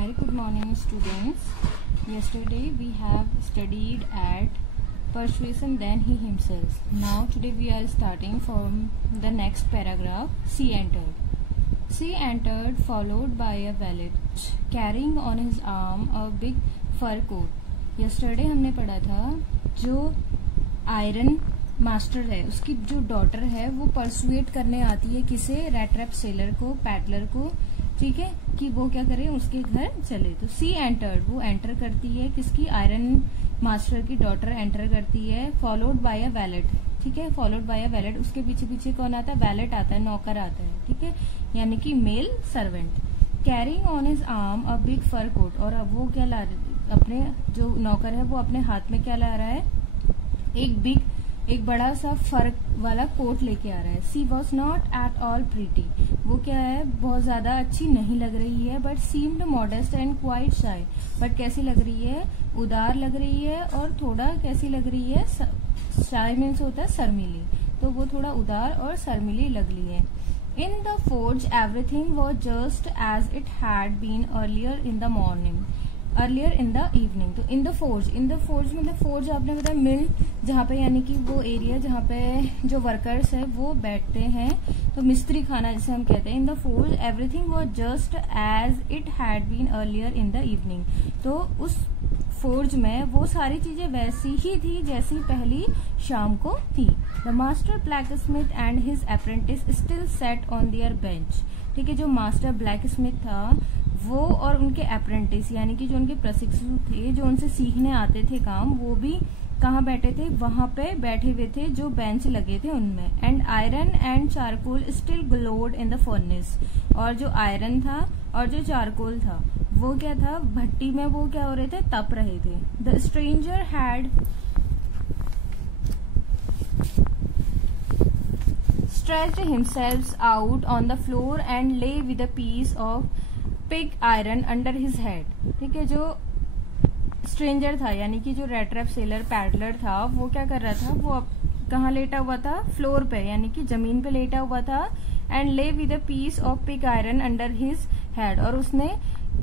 Very good morning, students. Yesterday we have studied at persuasion then he himself. Now today we are starting from the next paragraph. C entered. C entered followed by a valet carrying on his arm a big fur coat. Yesterday हमने पढ़ा था जो iron master है उसकी जो daughter है वो persuade करने आती है किसे, रैट्रैप सेलर को, पैडलर को, ठीक है, कि वो क्या करे उसके घर चले। तो सी एंटर्ड, वो एंटर करती है किसकी, आयरन मास्टर की डॉटर एंटर करती है, फॉलोड बाय अ वैलेट, ठीक है, फॉलोड बाय अ वैलेट। उसके पीछे पीछे कौन आता है, वैलेट आता है, नौकर आता है, ठीक है, यानी कि male servant. Carrying on his arm a big fur coat, और अब वो क्या ला, अपने जो नौकर है वो अपने हाथ में क्या ला रहा है, एक बड़ा सा फर वाला कोट लेके आ रहा है। She was not at all pretty, वो क्या है, बहुत ज्यादा अच्छी नहीं लग रही है, but seemed modest and quite शाई, बट कैसी लग रही है, उदार लग रही है और थोड़ा कैसी लग रही है, शाई मीन्स होता है शर्मीली, तो वो थोड़ा उदार और शर्मीली लग रही है। In the forge everything was just as it had been earlier in the morning, earlier in the evening. तो इन द फोर्ज मतलब फोर्ज आपने बताया मिल, जहाँ पे यानी कि वो एरिया जहाँ पे जो वर्कर्स है वो बैठते हैं, तो मिस्त्री खाना जिसे हम कहते हैं। In the forge everything was just as it had been earlier in the evening, तो उस फोर्ज में वो सारी चीजें वैसी ही थी जैसी पहली शाम को थी। The master black Smith and his apprentice still set on their bench, ठीक है, जो मास्टर ब्लैक स्मिथ था वो और उनके अप्रेंटिस यानी कि जो उनके प्रशिक्षु थे, जो उनसे सीखने आते थे काम, वो भी कहाँ बैठे थे, वहां पे बैठे हुए थे जो बेंच लगे थे उनमें। And iron and charcoal still glowed in the furnace, और जो आयरन था और जो चारकोल था वो क्या था, भट्टी में वो क्या हो रहे थे, तप रहे थे। The stranger had stretched himself out on the floor and lay with a piece of pig iron under his head, ठीक है, जो स्ट्रेंजर था यानी कि जो रैट्रैप सेलर पैडलर था वो क्या कर रहा था, वो कहाँ लेटा हुआ था, फ्लोर पे यानी कि जमीन पे लेटा हुआ था। And lay with a piece of pig iron under his head, और उसने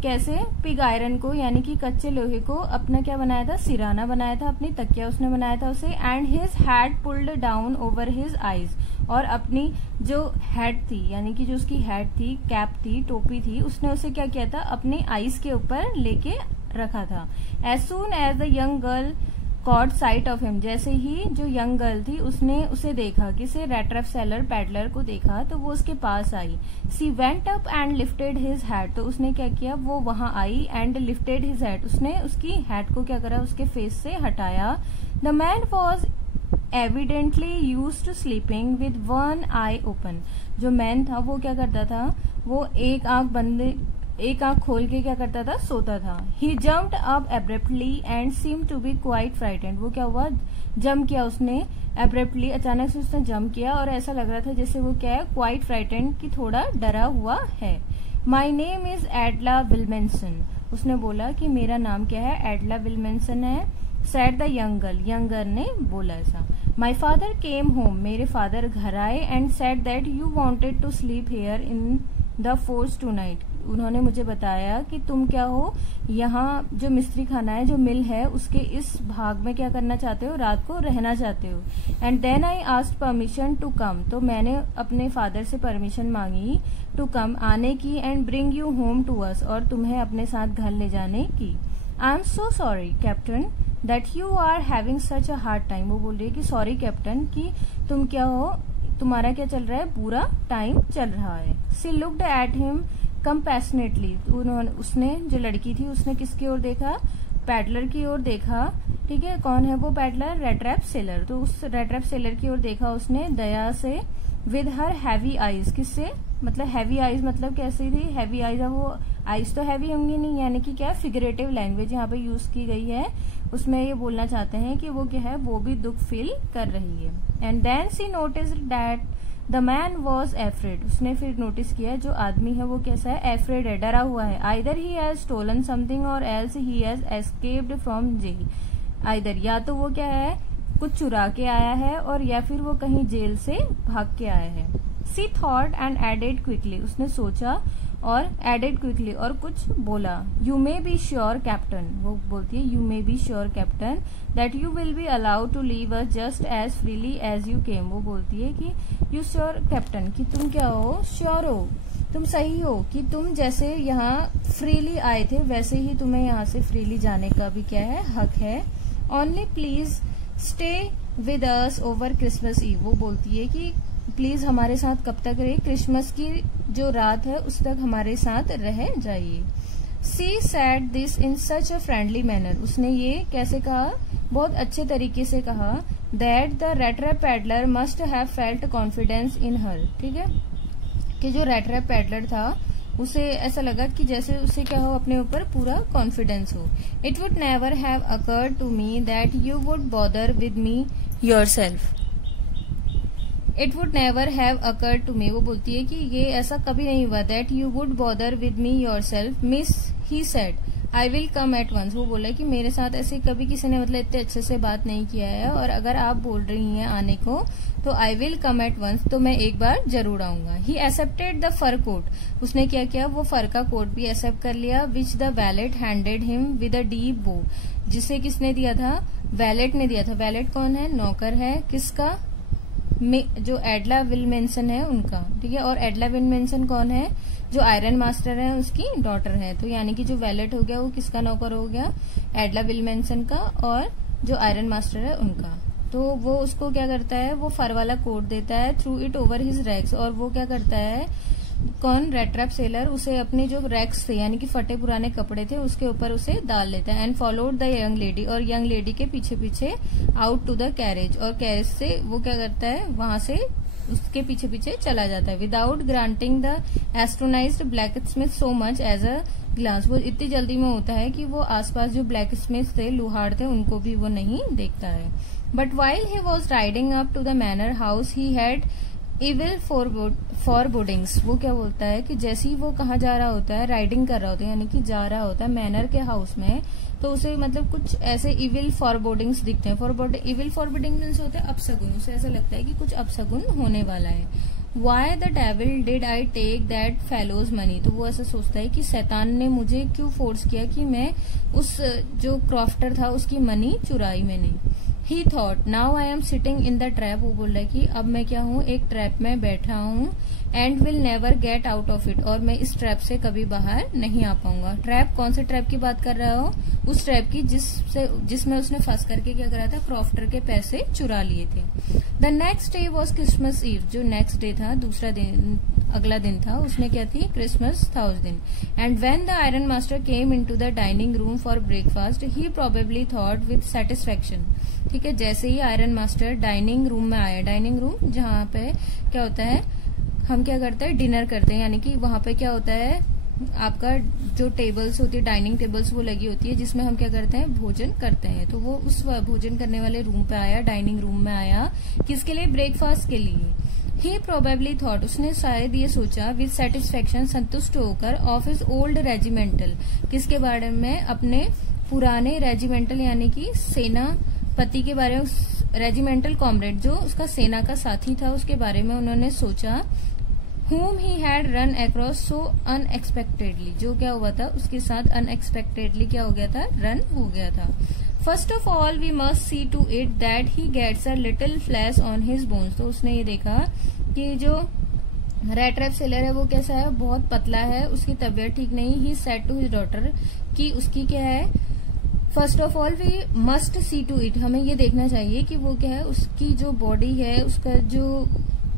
कैसे पिग आयरन को यानी कि कच्चे लोहे को अपना क्या बनाया था, सिराना बनाया था, अपनी तकिया उसने बनाया था उसे। And his had pulled down over his eyes, और अपनी जो हेड थी यानी कि जो उसकी हेड थी, कैप थी, टोपी थी, उसने उसे क्या किया था, अपनी आईज के ऊपर लेके रखा था। As soon as the young girl caught sight of him, जैसे ही जो यंग गर्ल थी उसने उसे देखा, किसे, रैट्रैप सेलर पैडलर को देखा, तो वो उसके पास आई। She went up and lifted his hat, तो उसने क्या किया, वो वहां आई एंड लिफ्टेड हिज हैट, उसने उसकी हैट को क्या करा, उसके फेस से हटाया। The man was evidently used to sleeping with one eye open, जो मैन था वो क्या करता था, वो एक आंख खोल के क्या करता था, सोता था। He jumped up abruptly and seem to be quite frightened, वो क्या हुआ, जंप किया उसने, एब्रप्टली अचानक से उसने जंप किया और ऐसा लग रहा था जैसे वो क्या है, क्वाइट फ्राइटेंड, की थोड़ा डरा हुआ है। माई नेम इज एडला विल्मेंसन, उसने बोला कि मेरा नाम क्या है, एडला विल्मेंसन है। सेड द यंगर ने बोला ऐसा। माई फादर केम होम, मेरे फादर घर आए, and said that you wanted to sleep here in the forge tonight, उन्होंने मुझे बताया कि तुम क्या हो, यहाँ जो मिस्त्री खाना है, जो मिल है, उसके इस भाग में क्या करना चाहते हो, रात को रहना चाहते हो। And then I asked permission to come, तो मैंने अपने फादर से परमिशन मांगी, टू कम, आने की, and bring you home to us, और तुम्हें अपने साथ घर ले जाने की। I am so sorry captain that you are having such a hard time, वो बोल रही है कि सॉरी कैप्टन कि तुम क्या हो, तुम्हारा क्या चल रहा है, बुरा टाइम चल रहा है। सी लुक्ड एट हिम कंपैशनेटली, उसने जो लड़की थी उसने किसकी ओर देखा, पैडलर की ओर देखा, ठीक है, कौन है वो पैडलर, रैट्रैप सेलर, तो उस रैट्रैप सेलर की ओर देखा उसने दया से। विद हर हैवी आईज, किससे, मतलब हैवी आईज मतलब कैसी थी, हैवी आईज, वो आईज तो हैवी होंगी नहीं, यानी कि क्या, फिगरेटिव लैंग्वेज यहाँ पे यूज की गई है, उसमें ये बोलना चाहते हैं कि वो क्या है, वो भी दुख फील कर रही है। And then she noticed that the man was afraid, उसने फिर नोटिस किया जो आदमी है वो कैसा है, एफ्रेड है, डरा हुआ है। Either he has stolen something or else he has escaped from jail, either या तो वो क्या है, कुछ चुरा के आया है, और या फिर वो कहीं जेल से भाग के आया है। She thought and added quickly, उसने सोचा और एडेड क्विकली, और कुछ बोला, you may be sure captain, वो बोलती है you may be sure captain that you will be allowed to leave us just as freely as you came. वो बोलती है कि यू श्योर कैप्टन, कि तुम क्या हो, श्योर हो, तुम सही हो कि तुम जैसे यहाँ फ्रीली आए थे वैसे ही तुम्हें यहाँ से फ्रीली जाने का भी क्या है, हक है। Only please stay with us over Christmas Eve. वो बोलती है कि प्लीज हमारे साथ कब तक रहे, क्रिसमस की जो रात है उस तक हमारे साथ रह जाइए। She said this in such a friendly manner. उसने ये कैसे कहा, बहुत अच्छे तरीके से कहा। That the red trap peddler must have felt confidence in her. ठीक है, कि जो रेड ट्रैप पैडलर था उसे ऐसा लगा कि जैसे उसे क्या हो, अपने ऊपर पूरा कॉन्फिडेंस हो। It would never have occurred to me that you would bother with me yourself. It would never have occurred to me. वो बोलती है कि ये ऐसा कभी नहीं हुआ। That you would bother with me yourself, miss he said I will come at once. वो बोला कि मेरे साथ ऐसे कभी किसी ने मतलब इतने अच्छे से बात नहीं किया है, और अगर आप बोल रही हैं आने को तो I will come at once, तो मैं एक बार जरूर आऊंगा। He accepted the fur coat. उसने क्या किया, वो फर का कोट भी एक्सेप्ट कर लिया। Which the wallet handed him with a deep बो। जिसे किसने दिया था, वैलेट ने दिया था। वैलेट कौन है, नौकर है किसका, जो एडला विलमेंसन है उनका। ठीक है, और एडला विलमेंसन कौन है, जो आयरन मास्टर है उसकी डॉटर है। तो यानी कि जो वैलेट हो गया वो किसका नौकर हो गया, एडला विलमेंसन का, और जो आयरन मास्टर है उनका। तो वो उसको क्या करता है, वो फर वाला कोट देता है, threw it over his rags. और वो क्या करता है, कौन, रेड ट्रैप सेलर, उसे अपने जो रैक्स थे यानी कि फटे पुराने कपड़े थे उसके ऊपर उसे डाल लेता है। And followed the young lady, और यंग लेडी के पीछे पीछे आउट टू द कैरेज, और कैरेज से वो क्या करता है, वहां से उसके पीछे पीछे चला जाता है। Without granting the astonished black smith so much as a glance. वो इतनी जल्दी में होता है कि वो आसपास जो ब्लैक स्मिथ थे, लुहाड़ थे, उनको भी वो नहीं देखता है। But while he was riding up to the manor house he had evil forebodings. वो क्या बोलता है कि जैसे ही वो कहाँ जा रहा होता है, राइडिंग कर रहा होता है यानी कि जा रहा होता है मैनर के हाउस में, तो उसे मतलब कुछ ऐसे इविल फॉरबोर्डिंग्स दिखते हैं। इविल फॉरबोर्डिंग मीन्स होता है अपशगुन। उसे ऐसा लगता है कि कुछ अपशगुन होने वाला है। Why the devil did I take that fellow's money. तो वो ऐसा सोचता है कि शैतान ने मुझे क्यों फोर्स किया कि मैं उस जो क्रॉफ्टर था उसकी मनी चुराई मैंने। ही thought now I am sitting in the trap. वो बोल रहा है कि अब मैं क्या हूँ, एक ट्रैप में बैठा हूँ। And will never get out of it, और मैं इस ट्रैप से कभी बाहर नहीं आ पाऊंगा। ट्रैप, कौन से ट्रैप की बात कर रहा हो, उस ट्रैप की जिसमें उसने फंस करके क्या करा था, क्रॉफ्टर के पैसे चुरा लिए थे। The next day was Christmas Eve. जो नेक्स्ट डे था, दूसरा दिन, अगला दिन था, उसमें क्या थी, क्रिसमस था उस दिन। And when the iron master came into the dining room for breakfast he probably thought with satisfaction. ठीक है, जैसे ही आयरन मास्टर डाइनिंग रूम में आया, डाइनिंग रूम जहाँ पे क्या होता है, हम क्या करते हैं, डिनर करते हैं, यानी कि वहां पे क्या होता है, आपका जो टेबल्स होती है, डाइनिंग टेबल्स वो लगी होती है जिसमें हम क्या करते हैं, भोजन करते हैं। तो वो उस भोजन करने वाले रूम पे आया, डाइनिंग रूम में आया, किसके लिए, ब्रेकफास्ट के लिए। ही प्रोबेबली थॉट, उसने शायद ये सोचा, विद सेटिस्फेक्शन, संतुष्ट होकर, ऑफ हिज ओल्ड रेजिमेंटल, किसके बारे में, अपने पुराने रेजिमेंटल यानी कि सेना पति के बारे में, रेजिमेंटल कॉमरेड जो उसका सेना का साथी था उसके बारे में उन्होंने सोचा। whom he had run across so unexpectedly, जो क्या हुआ था उसके साथ unexpectedly क्या हो गया था, रन हो गया था। First of all we must see to it that he gets a little flesh on his bones। तो उसने ये देखा कि जो रेड ट्रैप सेलर है वो कैसा है, बहुत पतला है, उसकी तबीयत ठीक नहीं। He said to his daughter कि उसकी क्या है, first of all we must see to it, हमें ये देखना चाहिए कि वो क्या है, उसकी जो बॉडी है, उसका जो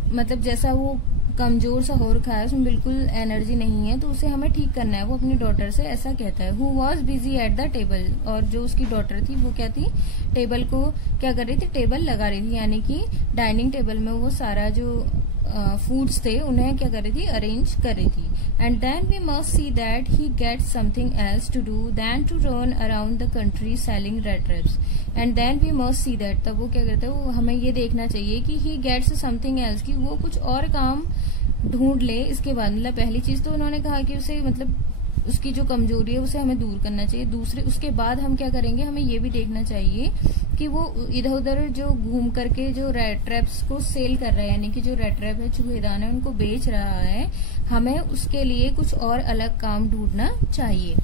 मतलब जैसा वो कमजोर सा हो रखा है, उसमें बिल्कुल एनर्जी नहीं है, तो उसे हमें ठीक करना है। वो अपनी डॉटर से ऐसा कहता है। Who was busy at the table, और जो उसकी डॉटर थी वो क्या थी, टेबल को क्या कर रही थी, टेबल लगा रही थी, यानी कि डाइनिंग टेबल में वो सारा जो फूड्स थे उन्हें क्या कर रही थी, अरेंज कर रही थी। And then we must see that he gets something else to do than to run around the country selling rat traps. And then we must see that, तब वो क्या करता है, वो हमें ये देखना चाहिए कि ही गेट्स समथिंग एल्स, कि वो कुछ और काम ढूंढ ले इसके बाद। मतलब पहली चीज तो उन्होंने कहा कि उसे मतलब उसकी जो कमजोरी है उसे हमें दूर करना चाहिए। दूसरे उसके बाद हम क्या करेंगे, हमें ये भी देखना चाहिए कि वो इधर उधर जो घूम करके जो रेड ट्रैप्स को सेल कर रहा है, यानी कि जो रेड ट्रैप है, चूहेदान है, उनको बेच रहा है, हमें उसके लिए कुछ और अलग काम ढूंढना चाहिए।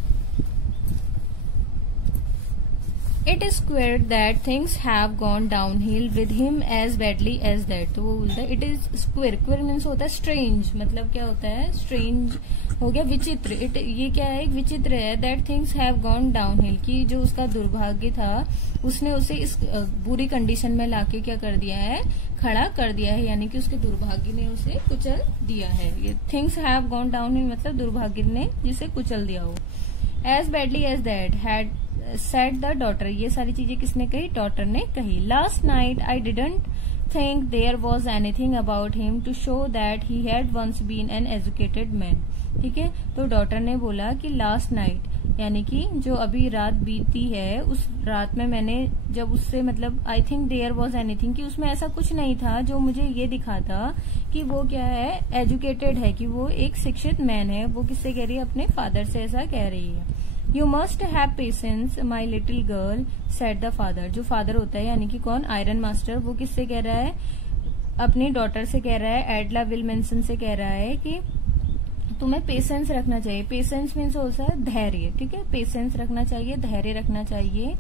It is queer that things have gone downhill with him as badly as that। तो वो बोलता है it is queer, queer means होता है strange, मतलब क्या होता है strange हो गया विचित्र। ये क्या है, एक विचित्र है। that things have gone downhill, कि जो उसका दुर्भाग्य था उसने उसे इस बुरी कंडीशन में लाके क्या कर दिया है, खड़ा कर दिया है, यानी कि उसके दुर्भाग्य ने उसे कुचल दिया है। ये things have gone downhill मतलब दुर्भाग्य ने जिसे कुचल दिया हो। as badly as that had said the daughter, ये सारी चीजें किसने कही, डॉटर ने कही। last night I didn't think there was anything about him to show that he had once been an educated man। ठीक है, तो डॉटर ने बोला कि लास्ट नाइट यानी कि जो अभी रात बीती है, उस रात में मैंने जब उससे मतलब I think there was anything, कि उसमें ऐसा कुछ नहीं था जो मुझे ये दिखाता कि वो क्या है, एजुकेटेड है, कि वो एक शिक्षित मैन है। वो किससे कह रही है, अपने फादर से ऐसा कह रही है। You must have patience my little girl said the father. जो फादर होता है यानी कि कौन, आयरन मास्टर, वो किससे कह रहा है, अपनी डॉटर से कह रहा है, एडला विल्मनसन से कह रहा है कि तुम्हें पेशेंस रखना चाहिए। पेशेंस मीन्स होता है धैर्य, ठीक है, पेशेंस रखना चाहिए, धैर्य रखना चाहिए।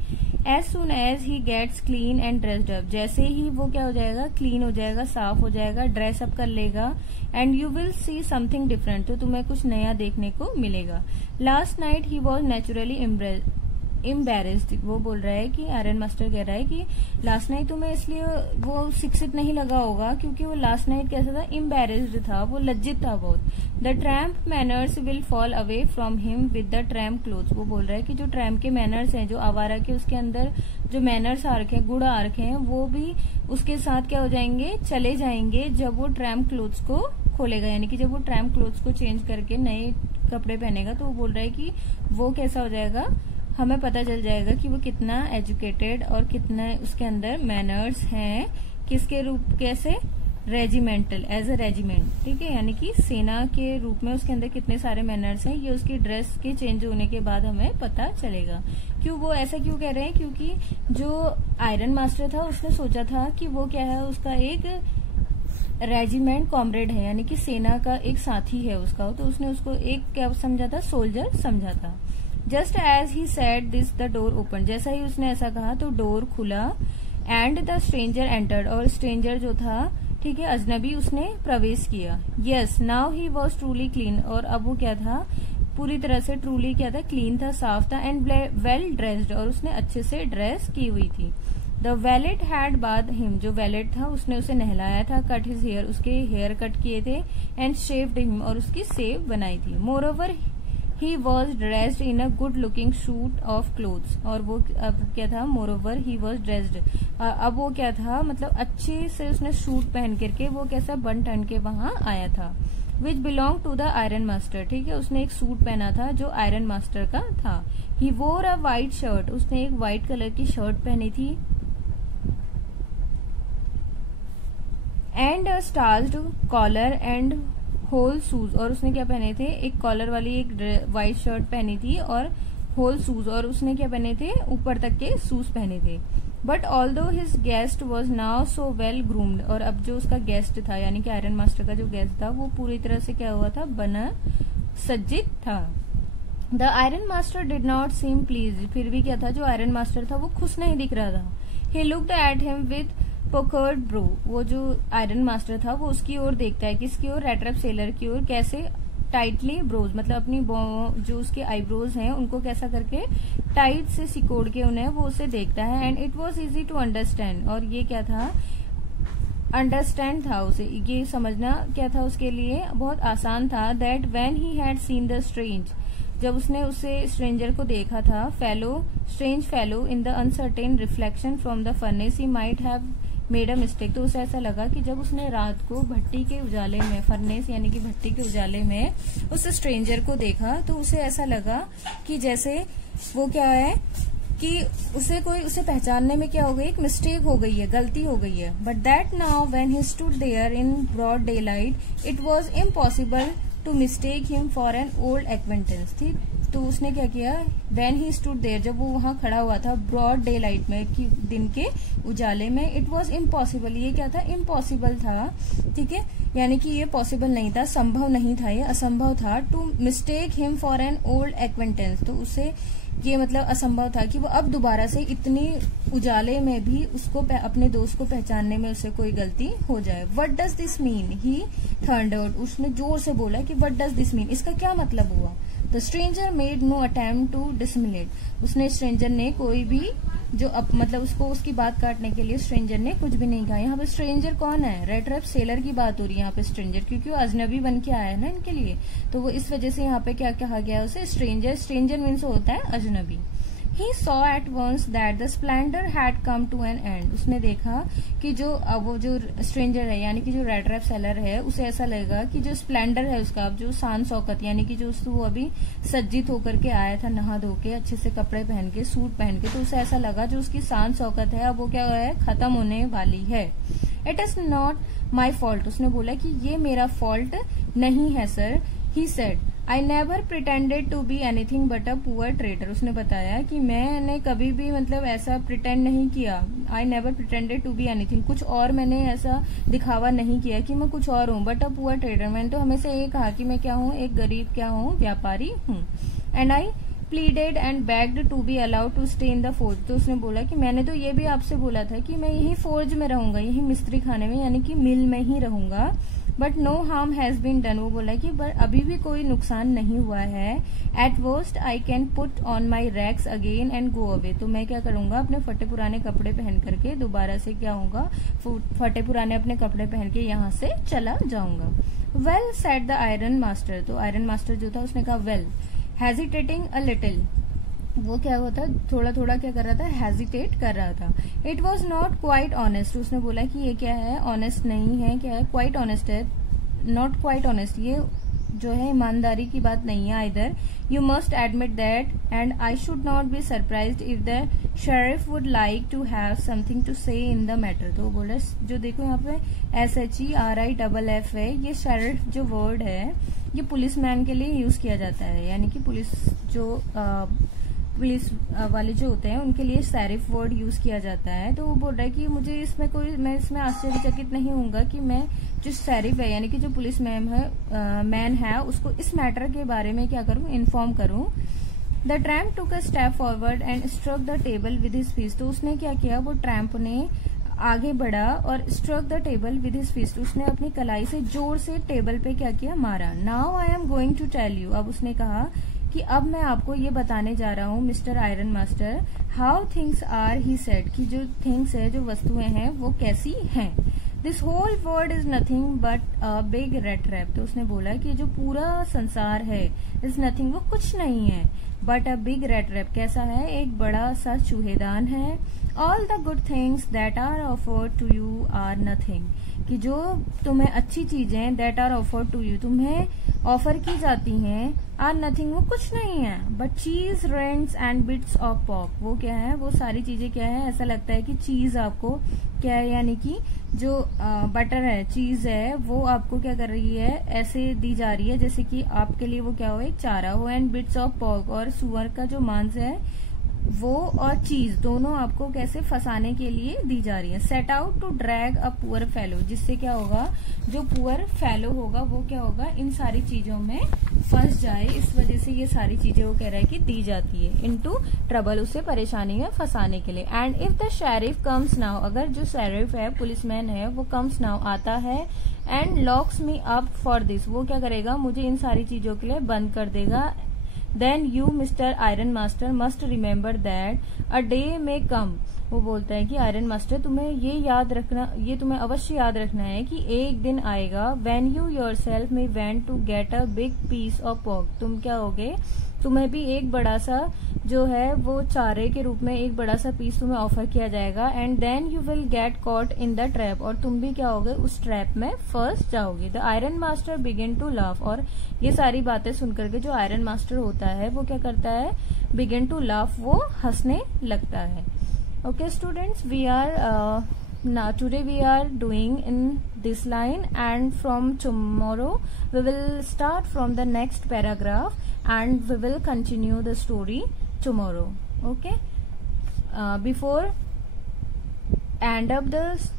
As soon as he gets clean and dressed up, जैसे ही वो क्या हो जाएगा, क्लीन हो जाएगा, साफ हो जाएगा, ड्रेस अप कर लेगा, and you will see something different, तो तुम्हें कुछ नया देखने को मिलेगा। Last night he was naturally embarrassed, वो बोल रहा है कि आयरन मास्टर कह रहा है कि लास्ट नाइट तुम्हें इसलिए वो शिक्षित नहीं लगा होगा क्योंकि वो लास्ट नाइट कैसा था, एम्बेरेस्ड था, वो लज्जित था बहुत। The tramp manners will fall away from him with the tramp clothes, वो बोल रहा है कि जो ट्रैम्प के मैनर्स हैं, जो आवारा के उसके अंदर जो मैनर्स आ रखे हैं, गुण आ रखे हैं, वो भी उसके साथ क्या हो जाएंगे, चले जाएंगे जब वो ट्रैम्प क्लोथ्स को खोलेगा, यानी कि जब वो ट्रैम्प क्लोथ्स को चेंज करके नए कपड़े पहनेगा, तो वो बोल रहा है कि वो कैसा हो जाएगा, हमें पता चल जाएगा कि वो कितना एजुकेटेड और कितना उसके अंदर मैनर्स हैं, किसके रूप, कैसे, रेजिमेंटल, एज अ रेजिमेंट, ठीक है, यानी कि सेना के रूप में उसके अंदर कितने सारे मैनर्स हैं, ये उसकी ड्रेस के चेंज होने के बाद हमें पता चलेगा। क्यों वो ऐसा क्यों कह रहे हैं, क्योंकि जो आयरन मास्टर था उसने सोचा था कि वो क्या है, उसका एक रेजिमेंट कॉमरेड है, यानी कि सेना का एक साथी है उसका, तो उसने उसको एक क्या समझा था, सोल्जर समझा था। Just as he said this the door open, जैसा ही उसने ऐसा कहा तो डोर खुला, एंड द स्ट्रेंजर एंटर्ड, और स्ट्रेंजर जो था, ठीक है, अजनबी, उसने प्रवेश किया। Yes now he was truly clean, और अब वो क्या था, पूरी तरह से ट्रूली क्या था, क्लीन था, साफ था, एंड वेल ड्रेस्ड, और उसने अच्छे से ड्रेस की हुई थी। The wallet had bath him, जो वैलेट था उसने उसे नहलाया था, कट हिज हेयर, उसके हेयर कट किए थे, एंड शेव्ड हिम, और उसकी सेव बनाई थी। More over he was dressed in a good looking suit of clothes, और वो अब क्या था, more over he was dressed, अब वो क्या था, मतलब अच्छे से उसने सूट पहन करके वो कैसा बन टन के वहां आया था। Which belong to the iron master, ठीक है, उसने एक सूट पहना था जो आयरन मास्टर का था। ही वोर अ व्हाइट शर्ट, उसने एक व्हाइट कलर की शर्ट पहनी थी, and starched collar and whole shoes, और उसने क्या पहने थे, एक कॉलर वाली एक व्हाइट शर्ट पहनी थी और होल शूज, और उसने क्या पहने थे, ऊपर तक के शूज पहने थे। But although his guest was now so well groomed, और अब जो उसका गेस्ट था, यानी कि आयरन मास्टर का जो गेस्ट था, वो पूरी तरह से क्या हुआ था, बना सज्जित था। The iron master did not seem please, फिर भी क्या था, जो आयरन मास्टर था वो खुश नहीं दिख रहा था। He looked at him with puckered brow, वो जो आयरन मास्टर था वो उसकी ओर देखता है, किसकी ओर, रेट्रप सेलर की ओर, कैसे, टाइटली ब्रोज, मतलब अपनी जो उसके आईब्रोज हैं उनको कैसा करके टाइट से सिकोड़ के उन्हें वो उसे देखता है। And it was easy to understand, और ये क्या था, अंडरस्टैंड था, उसे ये समझना क्या था उसके लिए बहुत आसान था। That when he had seen the strange, जब उसने उसे स्ट्रेंजर को देखा था, strange fellow in the uncertain reflection from the furnace he might have made a mistake, तो उसे ऐसा लगा कि जब उसने रात को भट्टी के उजाले में, फर्नेस यानी कि भट्टी के उजाले में उस स्ट्रेंजर को देखा, तो उसे ऐसा लगा कि जैसे वो क्या है कि उसे पहचानने में क्या हो गई, एक मिस्टेक हो गई है, गलती हो गई है। But that now when he stood there in broad daylight it was impossible to mistake him for an old acquaintance, थी, तो उसने क्या किया, व्हेन ही स्टूड देयर, जब वो वहां खड़ा हुआ था, ब्रॉड डे लाइट में, कि दिन के उजाले में, इट वॉज इम्पॉसिबल, ये क्या था, इम्पॉसिबल था, ठीक है, यानी कि ये पॉसिबल नहीं था, संभव नहीं था, ये असंभव था, to mistake him for an old acquaintance, तो उसे ये मतलब असंभव था कि वो अब दोबारा से इतनी उजाले में भी उसको अपने दोस्त को पहचानने में उसे कोई गलती हो जाए। What does this mean, he thundered, उसने जोर से बोला कि व्हाट डज दिस मीन, इसका क्या मतलब हुआ। The stranger made no attempt to disseminate, उसने स्ट्रेंजर ने कोई भी जो मतलब उसको उसकी बात काटने के लिए स्ट्रेंजर ने कुछ भी नहीं कहा। यहाँ पे स्ट्रेंजर कौन है, रेड ट्रैप सेलर की बात हो रही है यहाँ पे स्ट्रेंजर, क्योंकि वो अजनबी बन के आया है ना इनके लिए, तो वो इस वजह से यहाँ पे क्या कहा गया उसे, स्ट्रेंजर। स्ट्रेंजर मीन्स होता है अजनबी। He saw at once that the splendor had come to an end, उसने देखा कि जो वो जो स्ट्रेंजर है यानी कि जो रेड ट्रैप सेलर है, उसे ऐसा लगेगा कि जो स्प्लेंडर है उसका, जो शान शौकत, यानी कि जो वो अभी सज्जित होकर के आया था, नहा धो के, अच्छे से कपड़े पहन के, सूट पहन के, तो उसे ऐसा लगा जो उसकी शान शौकत है अब वो क्या है, खत्म होने वाली है। It is not my fault, उसने बोला कि ये मेरा फॉल्ट नहीं है sir. He said I never pretended to be anything but a poor trader, उसने बताया कि मैंने कभी भी मतलब ऐसा प्रिटेंड नहीं किया, I never pretended to be anything, कुछ और मैंने ऐसा दिखावा नहीं किया कि मैं कुछ और हूँ, बट अ पुअर ट्रेडर, मैंने तो हमेशा ये कहा कि मैं क्या हूँ, एक गरीब क्या हूँ, व्यापारी हूँ। And I pleaded and begged to be allowed to stay in the forge, तो उसने बोला कि मैंने तो ये भी आपसे बोला था कि मैं यही फोर्ज में रहूंगा, यही मिस्त्री खाने में यानी कि मिल में ही रहूंगा, but no harm has been done, वो बोला कि अभी भी कोई नुकसान नहीं हुआ है। At worst I can put on my rags again and go away, तो मैं क्या करूंगा, अपने फटे पुराने कपड़े पहन करके दोबारा से क्या होगा, फटे पुराने अपने कपड़े पहन के यहाँ से चला जाऊंगा। Well said the iron master, तो आयरन मास्टर जो था उसने कहा वेल, हेजिटेटिंग अ लिटिल, वो क्या होता थोड़ा थोड़ा क्या कर रहा था, हेजिटेट कर रहा था। It was not quite honest, उसने बोला कि ये क्या है, ऑनेस्ट नहीं है, क्या है, क्वाइट ऑनेस्ट है, नॉट क्वाइट ऑनेस्ट, ये जो है ईमानदारी की बात नहीं है either. You must admit that and I should not be surprised if the sheriff would like to have something to say in the matter, तो वो बोला जो देखो यहाँ पे SHERIFF है, ये शेरिफ जो वर्ड है ये पुलिस मैन के लिए यूज किया जाता है, यानी कि पुलिस जो पुलिस वाले जो होते हैं उनके लिए शेरिफ वर्ड यूज किया जाता है। तो वो बोल रहा है कि मुझे इसमें कोई, मैं इसमें आश्चर्यचकित नहीं होऊंगा कि मैं जो शेरिफ है यानी कि जो पुलिस मैन है उसको इस मैटर के बारे में क्या करूं, इन्फॉर्म करूं। The tramp took a step forward and struck the table with his fist, तो उसने क्या किया, वो ट्रैम्प ने आगे बढ़ा और struck the table with his fist, उसने अपनी कलाई से जोर से टेबल पे क्या किया, मारा। Now I am going to tell you, अब उसने कहा कि अब मैं आपको ये बताने जा रहा हूँ mister iron master, how things are, he said, कि जो थिंग्स है, जो वस्तुएं हैं वो कैसी हैं। This whole world is nothing but a big rat trap, तो उसने बोला कि जो पूरा संसार है इज नथिंग, वो कुछ नहीं है, but a big rat trap, कैसा है, एक बड़ा सा चूहेदान है। All the good things that are offered to you are nothing, कि जो तुम्हें अच्छी चीजें that are offered to you, तुम्हें ऑफर की जाती हैं, आर नथिंग, वो कुछ नहीं है, बट चीज rents and bits of pock, वो क्या है, वो सारी चीजें क्या है, ऐसा लगता है कि चीज आपको क्या है, यानी कि जो बटर है, चीज है, वो आपको क्या कर रही है, ऐसे दी जा रही है जैसे कि आपके लिए वो क्या हो, एक चारा हो। एंड बिट्स ऑफ पॉक, और सुअर का जो मांस है वो और चीज दोनों आपको कैसे फंसाने के लिए दी जा रही है। Set out to drag a poor fellow, जिससे क्या होगा, जो पुअर फेलो होगा वो क्या होगा, इन सारी चीजों में फंस जाए, इस वजह से ये सारी चीजें वो कह रहा है कि दी जाती है, इनटू ट्रबल, उसे परेशानी में फंसाने के लिए। And if the sheriff comes now, अगर जो शेरिफ है, पुलिसमैन है, वो कम्स नाउ, आता है, and locks me up for this, वो क्या करेगा, मुझे इन सारी चीजों के लिए बंद कर देगा। Then you Mr. Iron Master must remember that a day may come, वो बोलता है कि आयरन मास्टर तुम्हें ये याद रखना, ये तुम्हें अवश्य याद रखना है कि एक दिन आएगा, when you yourself may want to get a big piece of pork, तुम क्या होगे, तुम्हें भी एक बड़ा सा जो है वो चारे के रूप में एक बड़ा सा पीस तुम्हें ऑफर किया जाएगा। And then you will get caught in the trap, और तुम भी क्या होगे, उस ट्रैप में फंस जाओगे। The iron master begin to laugh, और ये सारी बातें सुनकर के जो आयरन मास्टर होता है वो क्या करता है, बिगिन टू लाफ, वो हंसने लगता है। Okay students, we are now today we are doing in this line, and from tomorrow we will start from the next paragraph and we will continue the story tomorrow. Okay, before end up this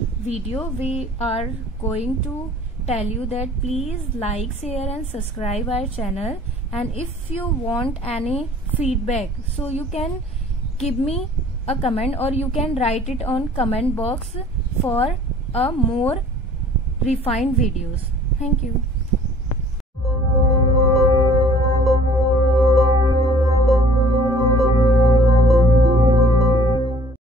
video, we are going to tell you that please like, share and subscribe our channel, and if you want any feedback, so you can give me a comment or you can write it on comment box for a more refined videos. Thank you.